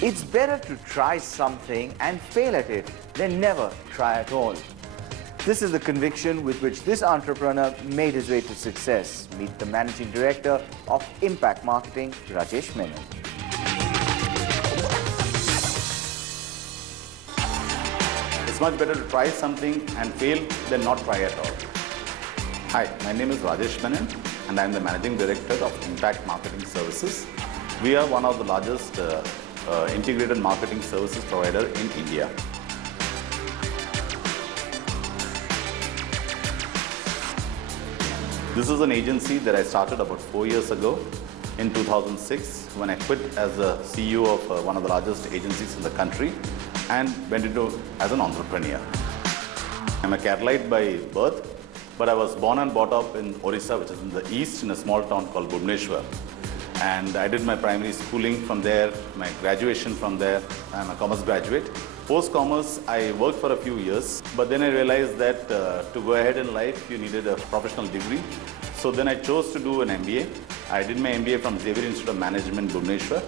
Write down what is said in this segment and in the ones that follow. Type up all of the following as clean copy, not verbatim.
It's better to try something and fail at it than never try at all. This is the conviction with which this entrepreneur made his way to success. Meet the Managing Director of Impact Marketing, Rajesh Menon. It's much better to try something and fail than not try at all. Hi, my name is Rajesh Menon and I am the Managing Director of Impact Marketing Services. We are one of the largest integrated marketing services provider in India. This is an agency that I started about 4 years ago in 2006 when I quit as the CEO of one of the largest agencies in the country and went into as an entrepreneur. I'm a Keralite by birth, but I was born and brought up in Orissa, which is in the east, in a small town called Bhubaneswar. And I did my primary schooling from there, my graduation from there. I'm a commerce graduate. Post-commerce, I worked for a few years, but then I realized that to go ahead in life, you needed a professional degree. So then I chose to do an MBA. I did my MBA from Xavier Institute of Management, Bhubaneswar.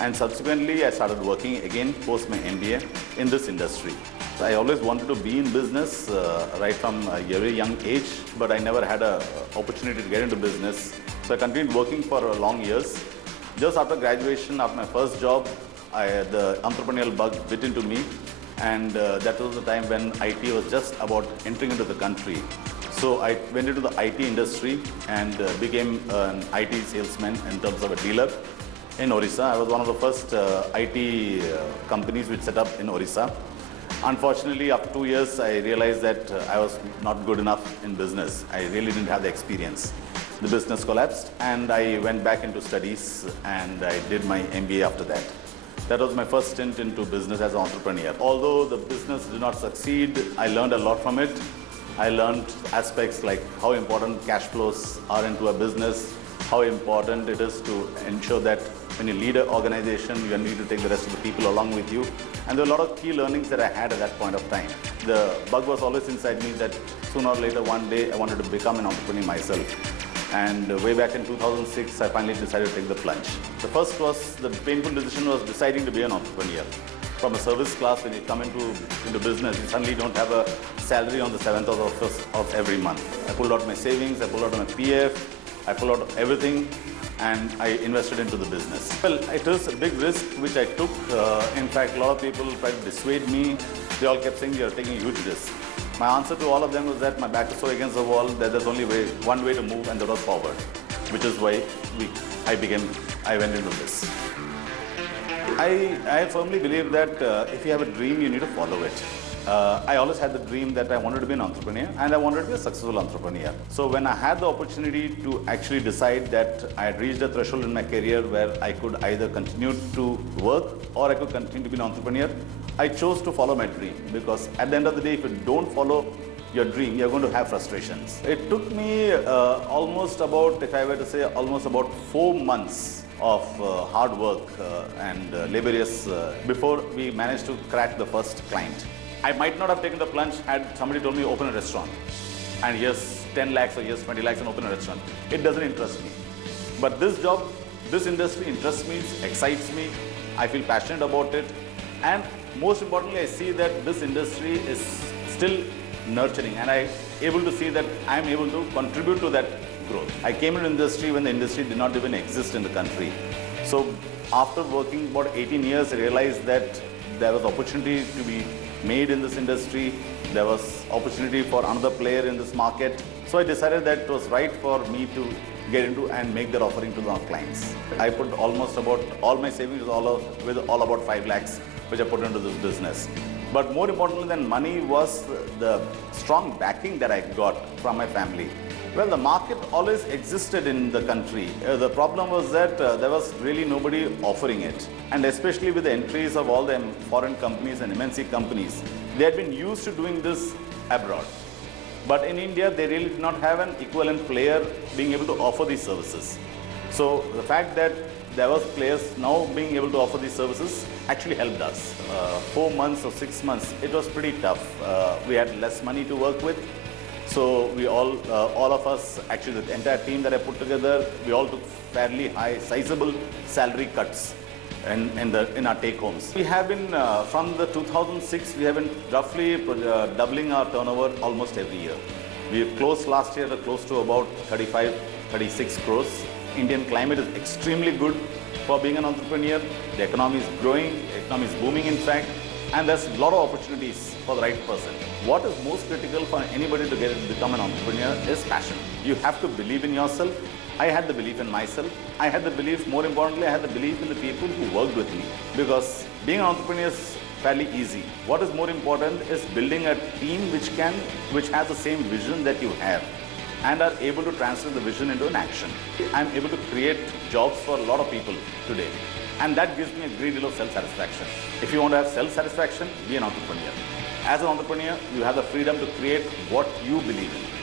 And subsequently, I started working again post my MBA in this industry. I always wanted to be in business right from a very young age, but I never had an opportunity to get into business. So I continued working for long years. Just after graduation, after my first job, the entrepreneurial bug bit into me, and that was the time when IT was just about entering into the country. So I went into the IT industry and became an IT salesman in terms of a dealer in Orissa. I was one of the first IT companies which set up in Orissa. Unfortunately, after 2 years, I realized that I was not good enough in business. I really didn't have the experience. The business collapsed and I went back into studies and I did my MBA after that. That was my first stint into business as an entrepreneur. Although the business did not succeed, I learned a lot from it. I learned aspects like how important cash flows are into a business, how important it is to ensure that when you lead an organization, you need to take the rest of the people along with you. And there were a lot of key learnings that I had at that point of time. The bug was always inside me that sooner or later, one day, I wanted to become an entrepreneur myself. And way back in 2006, I finally decided to take the plunge. The first was, the painful decision was deciding to be an entrepreneur. From a service class, when you come into business, you suddenly don't have a salary on the 7th of every month. I pulled out my savings, I pulled out my PF, I pulled out everything, and I invested into the business. Well, it was a big risk which I took. In fact, a lot of people tried to dissuade me. They all kept saying, you're taking a huge risk. My answer to all of them was that my back is so against the wall that there's only one way to move, and that was forward, which is why I went into this. I firmly believe that if you have a dream, you need to follow it. I always had the dream that I wanted to be an entrepreneur and I wanted to be a successful entrepreneur. So when I had the opportunity to actually decide that I had reached a threshold in my career where I could either continue to work or I could continue to be an entrepreneur, I chose to follow my dream, because at the end of the day, if you don't follow your dream, you're going to have frustrations. It took me almost about 4 months of hard work and laborious before we managed to crack the first client. I might not have taken the plunge had somebody told me open a restaurant and here's 10 lakhs or here's 20 lakhs and open a restaurant. It doesn't interest me. But this job, this industry interests me, excites me. I feel passionate about it. And most importantly, I see that this industry is still nurturing, and I'm able to see that I'm able to contribute to that growth. I came into the industry when the industry did not even exist in the country. So after working about 18 years, I realized that there was opportunity to be made in this industry. There was opportunity for another player in this market. So I decided that it was right for me to get into and make that offering to our clients. I put almost about all my savings with all about 5 lakhs, which I put into this business. But more importantly than money was the strong backing that I got from my family. Well, the market always existed in the country. The problem was that there was really nobody offering it. And especially with the entries of all the foreign companies and MNC companies, they had been used to doing this abroad. But in India, they really did not have an equivalent player being able to offer these services. So the fact that there was players now being able to offer these services actually helped us. 4 months or 6 months, it was pretty tough. We had less money to work with. So we all of us, actually the entire team that I put together, we all took fairly high, sizable salary cuts in our take homes. We have been from the 2006 we have been roughly doubling our turnover almost every year. We closed last year close to about 35-36 crores. Indian climate is extremely good for being an entrepreneur. The economy is growing, the economy is booming in fact, and there's a lot of opportunities for the right person. What is most critical for anybody to become an entrepreneur is passion. You have to believe in yourself. I had the belief in myself. I had the belief, more importantly, I had the belief in the people who worked with me. Because being an entrepreneur is fairly easy. What is more important is building a team which has the same vision that you have and are able to translate the vision into an action. I'm able to create jobs for a lot of people today. And that gives me a great deal of self-satisfaction. If you want to have self-satisfaction, be an entrepreneur. As an entrepreneur, you have the freedom to create what you believe in.